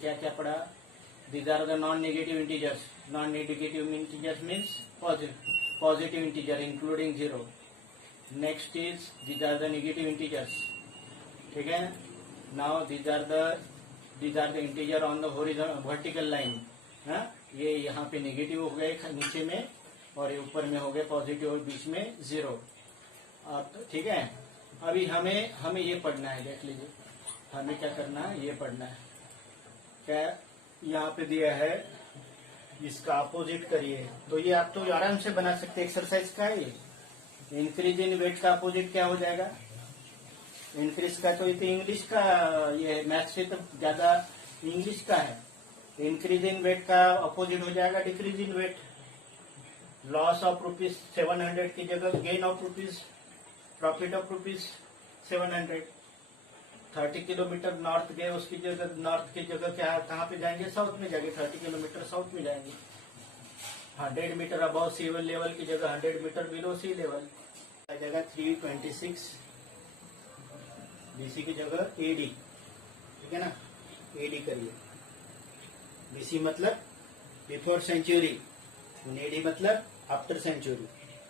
क्या क्या पढ़ा? These are the non-negative integers. Non-negative integers means positive integer including 0. Next is these are the negative integers. ठीक है. Now these are the integer on the horizontal vertical line. हाँ, ये यहाँ पे negative हो गए नीचे में और ये ऊपर में हो गए पॉजिटिव और बीच में 0. ठीक है. अभी हमें ये पढ़ना है. देख लीजिए हमें क्या करना है, ये पढ़ना है. क्या यहाँ पे दिया है, इसका अपोजिट करिए. तो ये आप तो आराम से बना सकते एक्सरसाइज का है. ये इंक्रीज इन वेट का अपोजिट क्या हो जाएगा? इंक्रीज का तो ये तो इंग्लिश का, ये मैथ से तो ज्यादा इंग्लिश का है. इंक्रीज इन वेट का अपोजिट हो जाएगा decrease in weight. Loss of rupees 700 की जगह gain of rupees, profit of rupees 700. 30 kilometre north गए, उसकी जगह नॉर्थ की जगह क्या कहाँ पे जाएंगे? साउथ में जाएंगे. 30 किलोमीटर साउथ में जाएंगे. 100 मीटर अबव सी लेवल की जगह 100 मीटर बिलो सी लेवल आ जाएगा. 326 बीसी की जगह एडी. ठीक है ना. एडी करिए. बीसी मतलब बिफोर सेंचुरी, एडी मतलब आफ्टर सेंचुरी.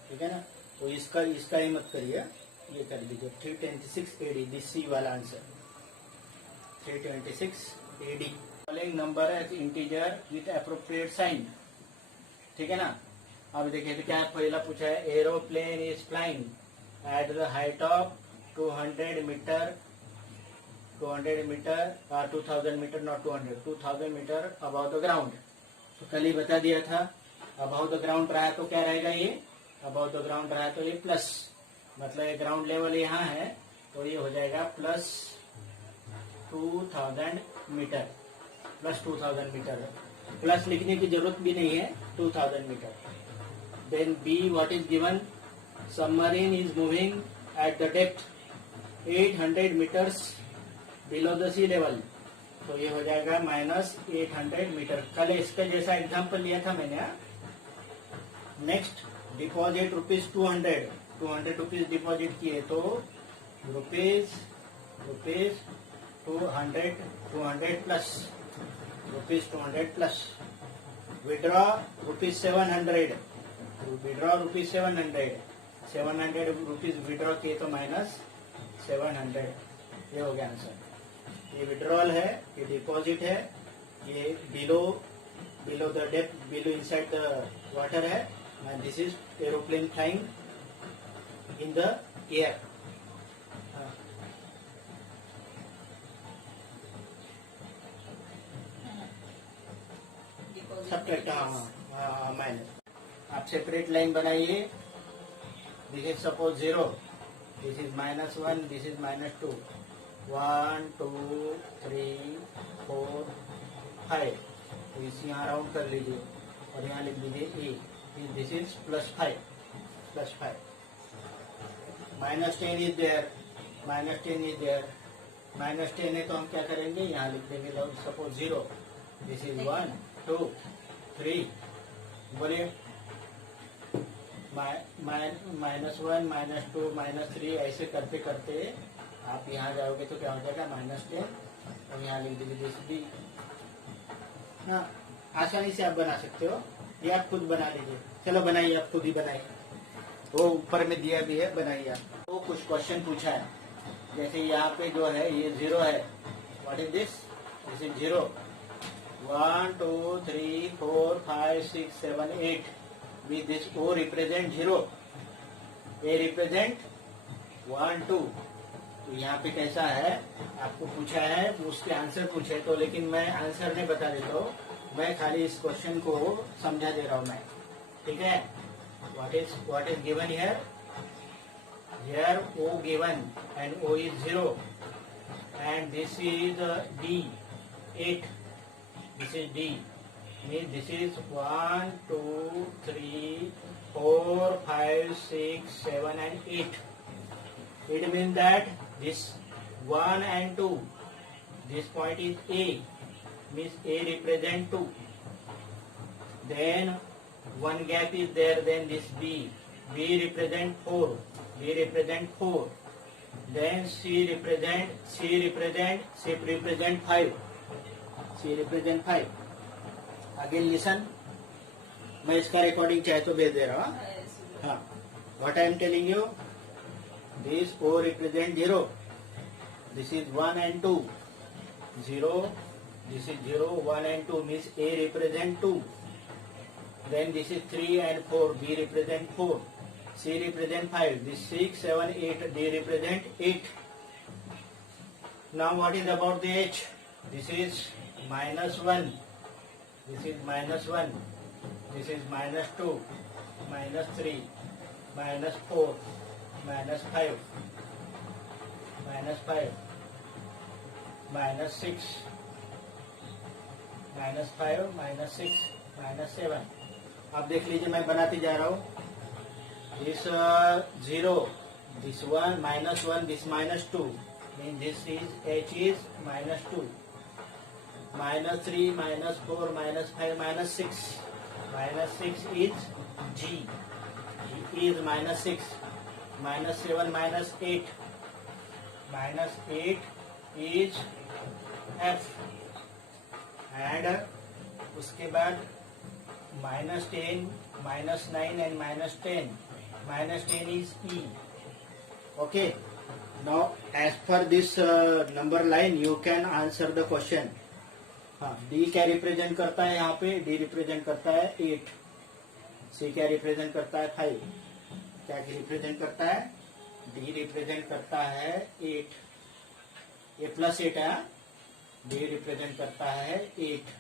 ठीक है ना. तो इसका ही मत करिए, ये कर लीजिए. 326 एडी दिस सी वाला answer. 326 AD. Following number as integer with appropriate sign. ठीक है ना. अब देखिए तो क्या पहला पूछा है, aeroplane is flying at the height of 200 metre 2000 metre not 200, 2000 metre about the ground. तो कल ही बता दिया था अबाउट द ग्राउंड रहा तो क्या रहेगा, ये अबाउट द ग्राउंड रहा तो ये प्लस, मतलब ये ग्राउंड लेवल यहाँ है तो ये हो जाएगा plus 2000 metre. Plus 2000 metre, plus लिखने की जरूरत भी नहीं है. 2000 metre. Then B what is given, submarine is moving at the depth 800 metres below the sea level. तो ये हो जाएगा -800 मीटर. कल इसका जैसा एग्जाम्पल लिया था मैंने. Next deposit rupees 200 rupees deposit किए तो rupees 200 plus rupees 200 plus. Withdraw rupees 700, withdraw rupees 700 rupees withdraw किए तो -700. ये हो गया आंसर. ये विड्रॉल है, ये डिपॉजिट है, ये below the depth, below inside the water है. And this is aeroplane flying in the air. Subtract. हाँ माइनस. आप सेपरेट लाइन बनाइए. This is suppose 0, this is -1, this is -2. 1 2 3 4 5. तो इसे यहाँ राउंड कर लीजिए और यहाँ लिख दीजिए A. This is +5. -10 is there, -10 है तो हम क्या करेंगे, यहाँ लिख देंगे सपोज 0. This is 1 2 3. बोलिए -1 -2 -3 ऐसे करते करते आप यहाँ जाओगे तो क्या हो जाएगा -10 और यहाँ लिख दीजिए दिस बी. हाँ, आसानी से आप बना सकते हो. ये आप खुद बना लीजिए. चलो बनाइए, आप खुद ही बनाइए. वो ऊपर में दिया भी है, बनाइए आप. वो कुछ क्वेश्चन पूछा है, जैसे यहाँ पे जो है ये 0 है. What is this? This is 0. 1 2 3 4 5 6 7 8. With this O represent 0, A represent 1 2. तो यहाँ पे कैसा है, आपको पूछा है, उसके आंसर पूछे तो, लेकिन मैं आंसर नहीं बता देता हूँ. मैं खाली इस क्वेश्चन को समझा दे रहा हूँ मैं. ठीक है. What is given here O given and O is 0 and this is D 8. This is D. This is 1 2 3 4 5 6 7 and 8. It means that this 1 and 2, this point is A, means A represent 2. Then one gap is there, then this B represent 4, then C represent 5. C represent 5. Again listen. मैं इसका recording चाहे तो भेज दे रहा हूँ. हाँ. What I am telling you? This O represent 0. This is 1 and 2. 0. This is 0, 1 and 2 means A represent 2. Then this is 3 and 4. B represent 4. C represent 5. This 6, 7, 8. D represent 8. Now what is about the H? This is minus 1. This is minus 1. This is minus 2. Minus 3. Minus 4. Minus 5. Minus 5. Minus 6. Minus 5. Minus 6. Minus 7. अब देख लीजिए मैं बनाते जा रहा हूँ. This 0, this 1, minus 1, this minus 2. Means this is H is minus 2. Minus 3, minus 4, minus 5, minus 6. Minus 6 is G. G is minus 6. Minus 7, minus 8. Minus 8 is F. And उसके बाद minus 10, minus 9 and minus 10. Minus 10 is E. Okay. Now as per this number line you can answer the question. हाँ, D क्या represent करता है यहाँ पे? D represent करता है 8. C क्या रिप्रेजेंट करता है 5. क्या रिप्रेजेंट करता है? D रिप्रेजेंट करता है 8. ये प्लस 8 है. D रिप्रेजेंट करता है 8.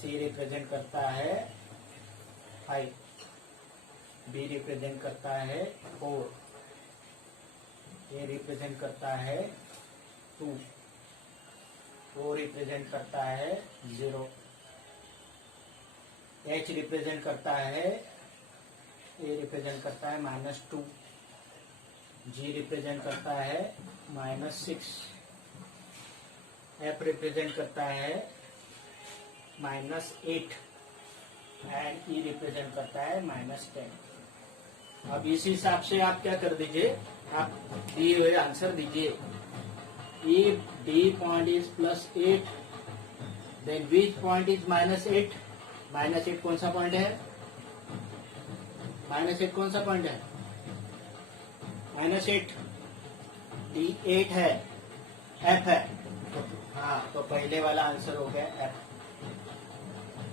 C रिप्रेजेंट करता है 5. B रिप्रेजेंट करता है 4. A रिप्रेजेंट करता है 2. O रिप्रेजेंट करता है 0. H रिप्रेजेंट करता है A रिप्रेजेंट करता है -2. G रिप्रेजेंट करता है -6. F रिप्रेजेंट करता है -8 एंड E रिप्रेजेंट करता है -10. अब इस हिसाब से आप क्या कर दीजिए, आप दिए हुए आंसर दीजिए. If D point is +8, then which point is -8? -8 कौन सा पॉइंट है? -8 कौन सा पॉइंट है? -8 D 8 है, F है. हाँ, तो पहले वाला आंसर हो गया F.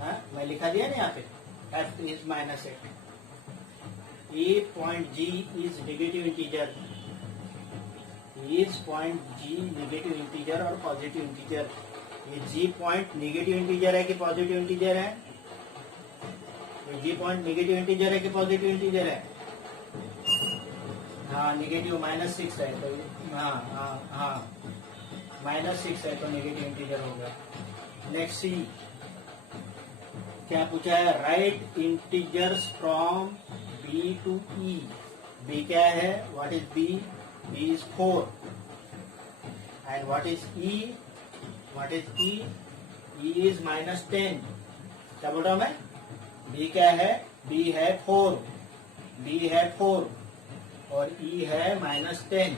हाँ, मैं लिखा दिया ना यहाँ पे, F is -8. If point G is negative integer, is point G negative integer और positive integer? ये G point negative integer है कि positive integer है? ये G point negative integer है कि positive integer है? हाँ, negative -6 है तो हाँ -6 है तो negative integer होगा. Next C क्या पूछा है? Write integers from B to E. B क्या है? What is B? B is 4. And what is E? What is E? E is -10. क्या बोल रहा हूं मैं? B क्या है? B है 4. B है 4 और E है -10.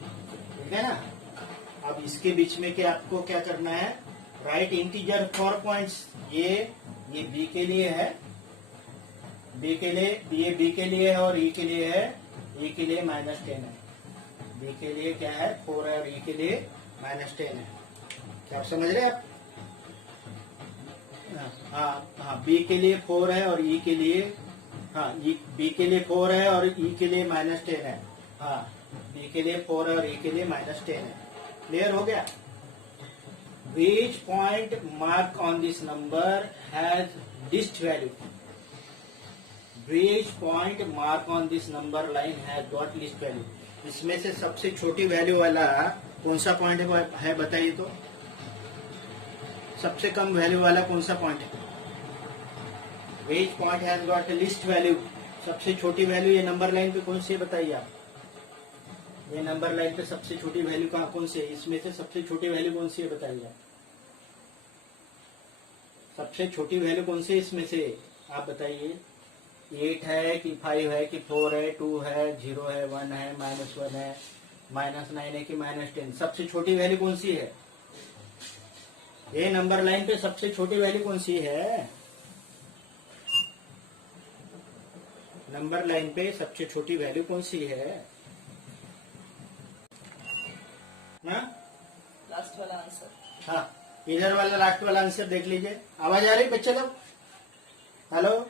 ठीक है ना? अब इसके बीच में क्या आपको क्या करना है? Right integer for points. ये B के लिए है, B के लिए, ये B के लिए है और E के लिए है. E के लिए -10 है. B के लिए क्या है? 4 है और E के लिए -10 है. क्या आप समझ रहे हैं आप? हाँ, B के लिए 4 है और E के लिए, हाँ, B के लिए 4 है और E के लिए -10 है. हाँ, B के लिए 4 है और E के लिए -10 है. क्लियर हो गया? Which point mark on this number has least value? Which point mark on this number line has got least value? इसमें से सबसे छोटी वैल्यू वाला कौन सा पॉइंट है बताइए तो. सबसे कम वैल्यू वाला कौन सा पॉइंट है? Which point has got least value? सबसे छोटी वैल्यू ये नंबर लाइन पे कौन सी है बताइए आप. ये नंबर लाइन पे सबसे छोटी वैल्यू कहाँ कौन सी है? इसमें से सबसे छोटी वैल्यू कौन सी है बताइए. सबसे छोटी वैल्यू कौन सी है इसमें से? आप बताइए. 8 है कि 5 है कि 4 है, 2 है, 0 है, 1 है, -1 है, -9 है कि -10? सबसे छोटी वैल्यू कौन सी है? ये नंबर लाइन पे सबसे छोटी वैल्यू कौन सी है? नंबर लाइन पे सबसे छोटी वैल्यू कौन सी है? ना लास्ट वाला आंसर। हाँ, इधर वाला लास्ट वाला आंसर देख लीजिए। आवाज आ रही बच्चे लोग? हेलो,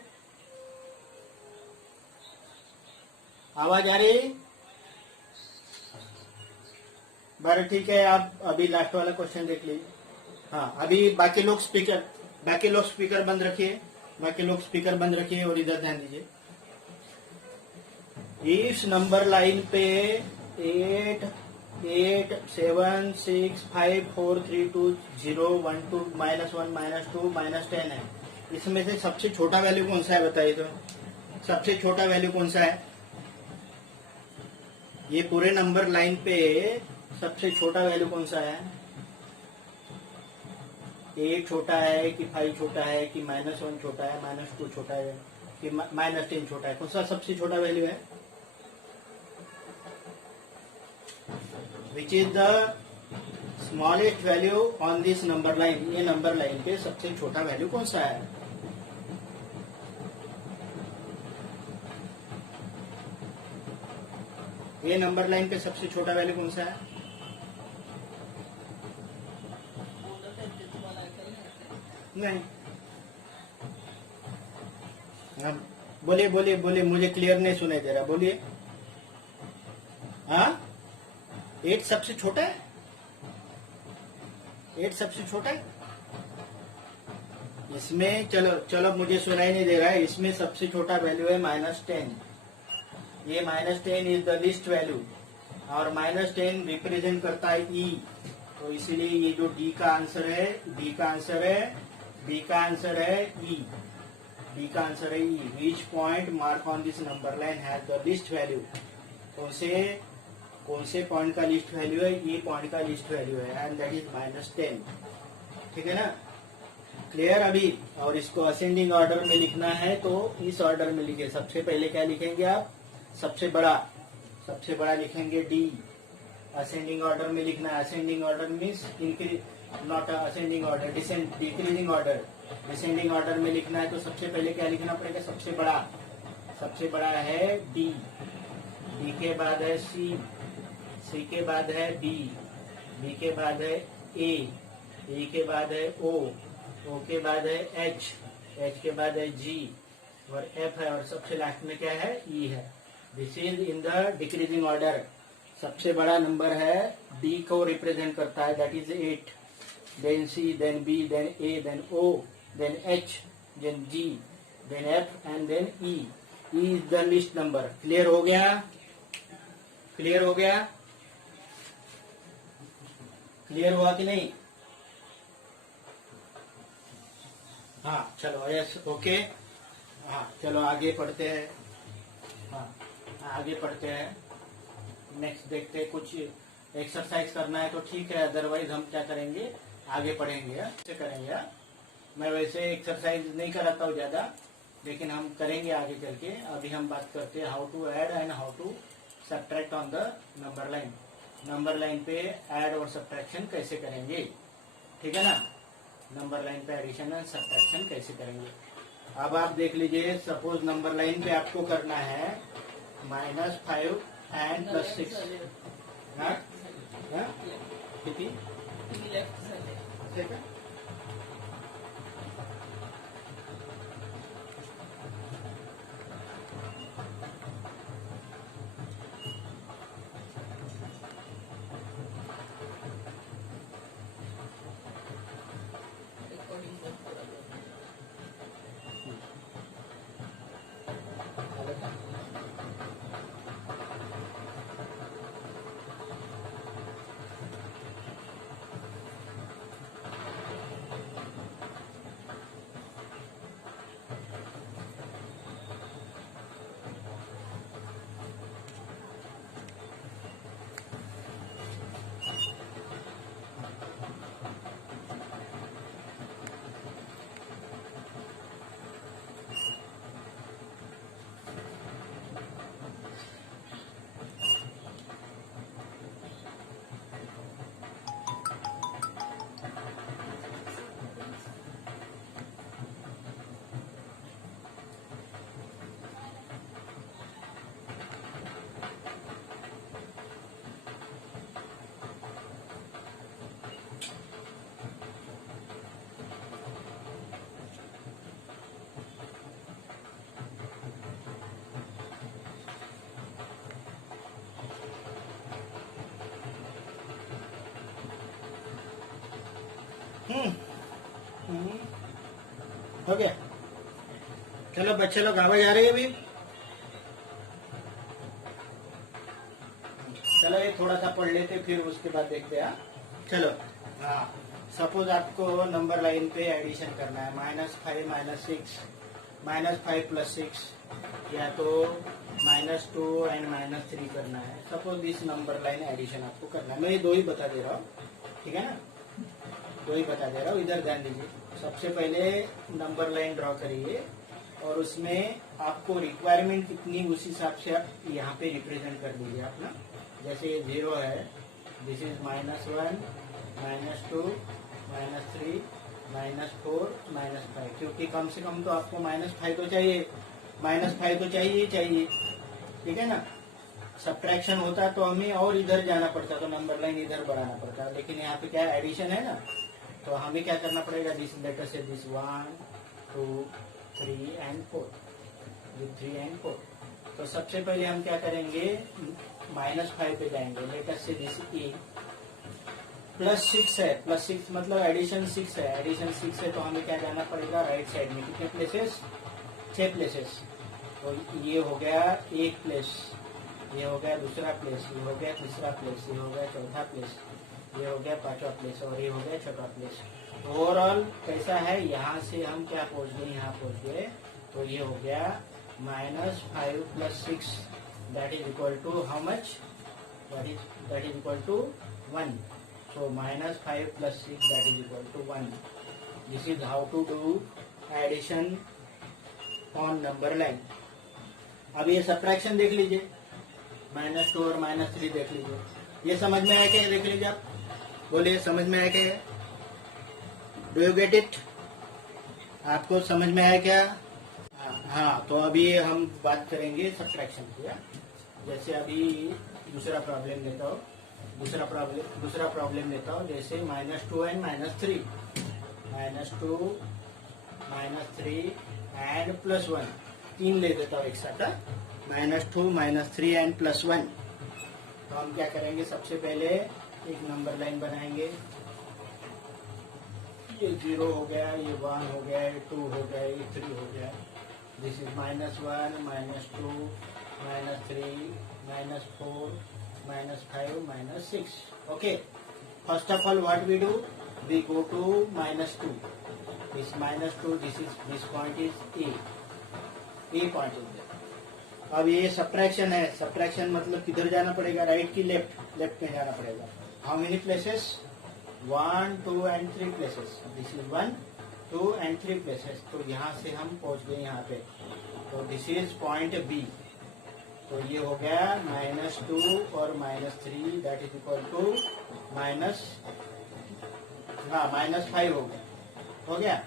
आवाज आ रही? बरं ठीक है, आप अभी लास्ट वाला क्वेश्चन देख लीजिए। हाँ, अभी बाकी लोग स्पीकर बंद रखिए, बाकी लोग स्पीकर बंद रखिए और इधर ध्यान दीजिए। इस नंबर लाइन पे 8 8 7 6 5 4 3 2 0 1 2 -1 -2 -10 है। इसमें से सबसे छोटा वैल्यू कौन सा है बताइए तो? सबसे छोटा वैल्यू कौन सा है? ये पूरे नंबर लाइन पे सबसे छोटा वैल्यू कौन सा है? 8 छोटा है कि 5 छोटा है कि -1 छोटा है, -2 छोटा है कि -10 छोटा है? कौन सा सबसे छोटा वैल्यू है? Which is the smallest value on this number line? ये नंबर लाइन पे सबसे छोटा वैल्यू कौन सा है? ये नंबर लाइन पे सबसे छोटा वैल्यू कौन सा है? नहीं, हाँ, बोलिए बोलिए बोलिए, मुझे क्लियर नहीं सुनाई दे रहा, बोलिए। हाँ, 8 सबसे छोटा है? 8 सबसे छोटा है? इसमें चलो चलो, मुझे सुनाई नहीं दे रहा है। इसमें सबसे छोटा वैल्यू है -10। ये -10 इज द लिस्ट वैल्यू और -10 रिप्रेजेंट करता है ई। तो इसीलिए ये जो डी का आंसर है, डी का आंसर है, डी का आंसर है ई, डी का आंसर है E. Which point mark on this number line has the list value? कौन से पॉइंट का लिस्ट वैल्यू है? ये पॉइंट का लिस्ट वैल्यू है एंड दैट इज -10। ठीक है ना, क्लियर अभी? और इसको असेंडिंग ऑर्डर में लिखना है तो इस ऑर्डर में लिखे। सबसे पहले क्या लिखेंगे आप? सबसे बड़ा लिखेंगे डी। असेंडिंग ऑर्डर में लिखना है। Ascending order means increase, not ascending order, decreasing order. Descending order में लिखना है तो सबसे पहले क्या लिखना पड़ेगा? सबसे बड़ा है डी, डी के बाद है सी, सी के बाद है बी, बी के बाद है ए के बाद है ओ के बाद है एच के बाद है जी और एफ है, और सबसे लास्ट में क्या है? ई है। This is in the decreasing order. सबसे बड़ा नंबर है डी को रिप्रेजेंट करता है, that is 8, then C, then B, then A, then O, then H, then G, then F and then E. E is the list number. Clear हो गया? Clear हो गया? क्लियर हुआ कि नहीं? हाँ चलो, यस, ओके। हाँ चलो आगे पढ़ते हैं। हाँ आगे पढ़ते हैं। नेक्स्ट देखते हैं, कुछ एक्सरसाइज करना है तो ठीक है, अदरवाइज हम क्या करेंगे, आगे पढ़ेंगे। कैसे करेंगे? मैं वैसे एक्सरसाइज नहीं कराता हूँ ज्यादा, लेकिन हम करेंगे आगे चल के। अभी हम बात करते हैं how to add and how to subtract on the number line. Number line पे ऐड और सब्ट्रैक्शन कैसे करेंगे, ठीक है ना? नंबर लाइन पे एडिशन एंड सब्ट्रैक्शन कैसे करेंगे। अब आप देख लीजिए, सपोज नंबर लाइन पे आपको करना है -5 एंड +6। किती? हो गया। चलो बच्चे लोग आवाज आ रही है अभी? चलो ये थोड़ा सा पढ़ लेते फिर उसके बाद देखते हैं। चलो हाँ, सपोज आपको नंबर लाइन पे एडिशन करना है -5 -6 -5 + 6 या तो -2 एंड -3 करना है। Suppose this number line addition आपको करना है। मैं ये दो ही बता दे रहा हूँ, ठीक है ना, दो ही बता दे रहा हूँ, इधर ध्यान दीजिए। सबसे पहले नंबर लाइन ड्रॉ करिए और उसमें आपको रिक्वायरमेंट कितनी उस हिसाब से आप यहाँ पे रिप्रेजेंट कर दीजिए अपना। जैसे ये 0 है, दिस इज -1 -2 -3 -4 -5, क्योंकि कम से कम तो आपको -5 तो चाहिए, -5 तो चाहिए, ठीक है ना। सब्ट्रैक्शन होता तो हमें और इधर जाना पड़ता, तो नंबर लाइन इधर बढ़ाना पड़ता, लेकिन यहाँ पे क्या एडिशन है ना, तो हमें क्या करना पड़ेगा, दिस लेटर से दिस 1 2 3 एंड 4, 3 एंड 4। तो सबसे पहले हम क्या करेंगे, -5 पे जाएंगे। लेटर से दिस ए +6 है, +6 मतलब एडिशन 6 है, एडिशन 6 है, तो हमें क्या जाना पड़ेगा, राइट साइड में कितने प्लेसेस, 6 प्लेसेस। तो ये हो गया एक प्लेस, ये हो गया दूसरा प्लेस, ये हो गया तीसरा प्लेस, ये हो गया चौथा प्लेस, ये हो गया पांचवा प्लेस और ये हो गया छठा प्लेस। ओवरऑल कैसा है, यहाँ से हम क्या पहुंच गए, यहाँ पहुंच गए। तो ये हो गया -5 + 6 that is equal to how much, that is equal to 1। So -5 + 6 that is equal to 1. This is how to do addition on number line. अब ये सब्ट्रैक्शन देख लीजिए, -2 और -3 देख लीजिए। ये समझ में आया क्या, देख लीजिए आप, बोलिए समझ में आया क्या, डू यू गेट इट, आपको समझ में आया क्या? हाँ, तो अभी हम बात करेंगे सब्ट्रैक्शन की। जैसे अभी दूसरा प्रॉब्लम लेता हूँ, दूसरा प्रॉब्लम लेता हूँ, जैसे -2 एंड -3, -2 -3 एंड +1, 3 ले देता हूँ एक साथ, -2 -3 एंड +1। तो हम क्या करेंगे, सबसे पहले एक नंबर लाइन बनाएंगे। ये 0 हो गया, ये 1 हो गया, ये 2 हो गया, ये 3 हो गया। This is -1 -2 -3 -4 -5 -6. Okay. First of all, what we do? We go to -2. This -2. This point is A. A point is there. अब ये सब्ट्रैक्शन है, सब्ट्रैक्शन मतलब किधर जाना पड़ेगा, राइट की लेफ्ट, लेफ्ट में जाना पड़ेगा। How many places, 1 2 and 3 places. This is 1 2 and 3 places. तो यहाँ से हम पहुंच गए यहाँ पे, तो दिस इज पॉइंट बी। तो ये हो गया -2 और -3 दैट इज इक्वल टू -5 हो गया।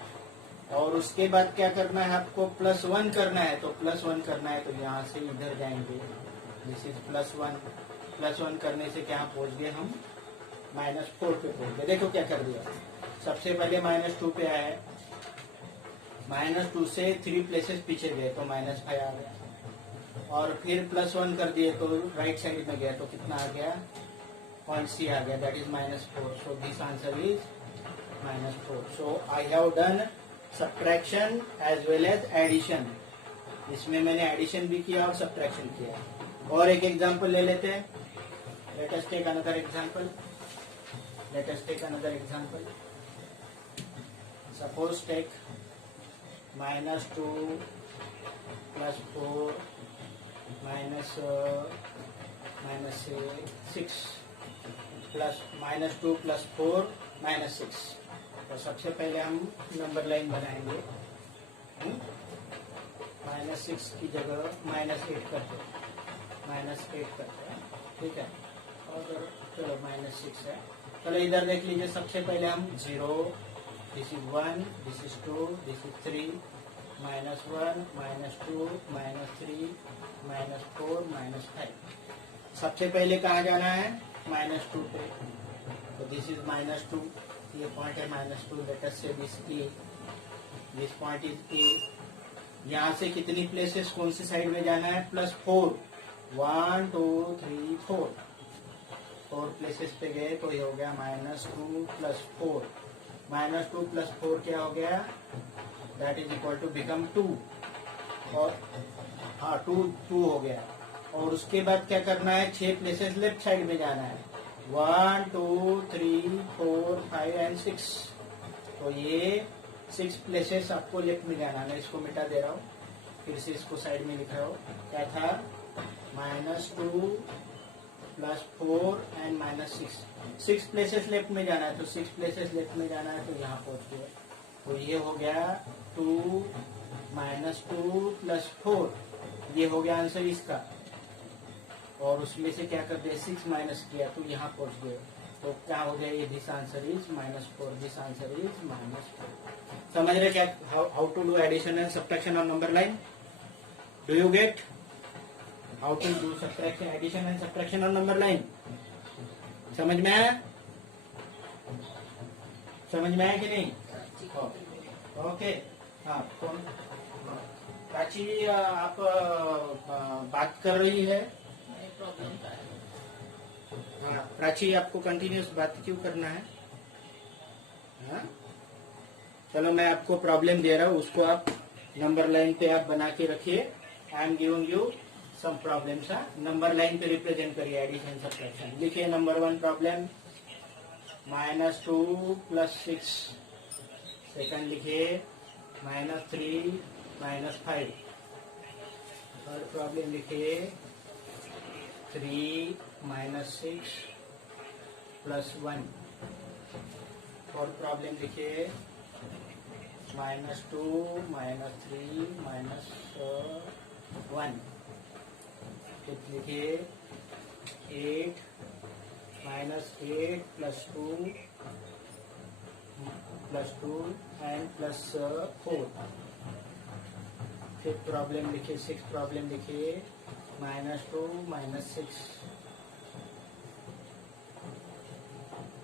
और उसके बाद क्या करना है आपको, +1 करना है। तो +1 करना है तो यहाँ से इधर जाएंगे, दिस इज +1 करने से क्या पहुंच गए हम, -4 पे पहुंच गए। देखो क्या कर दिया, सबसे पहले -2 पे आए, -2 से 3 प्लेसेस पीछे गए तो -5 आ गया, और फिर +1 कर दिए तो राइट साइड में गया तो कितना आ गया, पॉइंट सी आ गया, that is -4। So this answer is -4। So I have done subtraction as well as addition. इसमें मैंने एडिशन भी किया और सब्ट्रैक्शन किया। और एक एग्जांपल ले लेते हैं, let us take another example, suppose take -2 +4 -6 plus -2 +4 -6। तो सबसे पहले हम नंबर लाइन बनाएंगे, -6 की जगह -8 करते हैं, ठीक है। और चलो -6 है, चलो इधर देख लीजिए। सबसे पहले हम 0, this is 1, this is 2, this is 3, -1 -2 -3 -4 -5। सबसे पहले कहाँ जाना है, -2 पे। तो दिस इज -2, ये पॉइंट है -2, लेट अस से दिस पॉइंट इज ए। यहाँ से कितनी प्लेसेस कौन सी साइड में जाना है, +4, 1 2 3 4 प्लेसेस पे गए तो ये हो गया -2 +4 -2 + 4 क्या हो गया, that is equal to become 2, और हाँ 2 हो गया। और उसके बाद क्या करना है, 6 प्लेसेस लेफ्ट साइड में जाना है, 1 2 3 4 5 एंड 6। तो ये 6 प्लेसेस आपको लेफ्ट में जाना है। मैं इसको मिटा दे रहा हूँ, फिर से इसको साइड में लिख रहा हूँ। क्या था, -2 + 4 एंड -6। 6 प्लेसेस लेफ्ट में जाना है, तो 6 प्लेसेस लेफ्ट में जाना है, तो यहाँ पहुंच गए। तो ये हो गया 2 -2 + 4, ये हो गया आंसर इसका। और उसमें से क्या कर दिया, 6 माइनस किया, तो यहाँ पहुंच गए। तो क्या हो गया, ये this answer is -4, this answer is -4। समझ रहे क्या, how to do addition and subtraction on number line? Do you get how to do subtraction, addition and subtraction on number line? समझ में आया, समझ में आया कि नहीं? ओके। हाँ, कौन, प्राची आप बात कर रही है? प्रॉब्लम का है। हाँ, प्राची आपको कंटिन्यूस बात क्यों करना है? हाँ? चलो मैं आपको प्रॉब्लम दे रहा हूँ, उसको आप नंबर लाइन पे आप बना के रखिए। I am giving you some problems. Number line पे रिप्रेजेंट करिए एडिशन सब्ट्रैक्शन। लिखिए नंबर 1 प्रॉब्लम, -2 + 6। सेकंड लिखिए -3 - 5। थर्ड प्रॉब्लम लिखिए 3 - 6 + 1। फोर्थ प्रॉब्लम लिखिए -2 - 3 - 1। फिफ्थ लिखिए 8 -8 + 2 एंड +4। फिफ्थ प्रॉब्लम लिखिए, सिक्स प्रॉब्लम लिखिए -2 - 6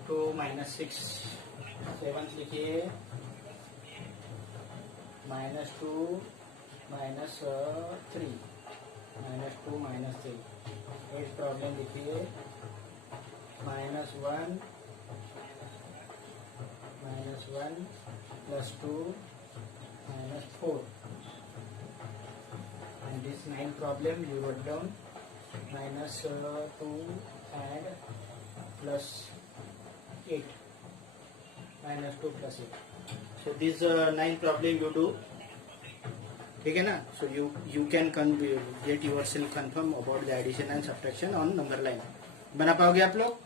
2 - 6। सेवंथ लिखिए -2 - 3 -2 - 3। एट प्रॉब्लम लिखिए -1 + 2 - 4। and this ninth problem you wrote down -2 and +8, -2 + 8. So this 9 problem you do, ठीक है ना? So you can get yourself confirm about the addition and subtraction on number line. बना पाओगे आप लोग?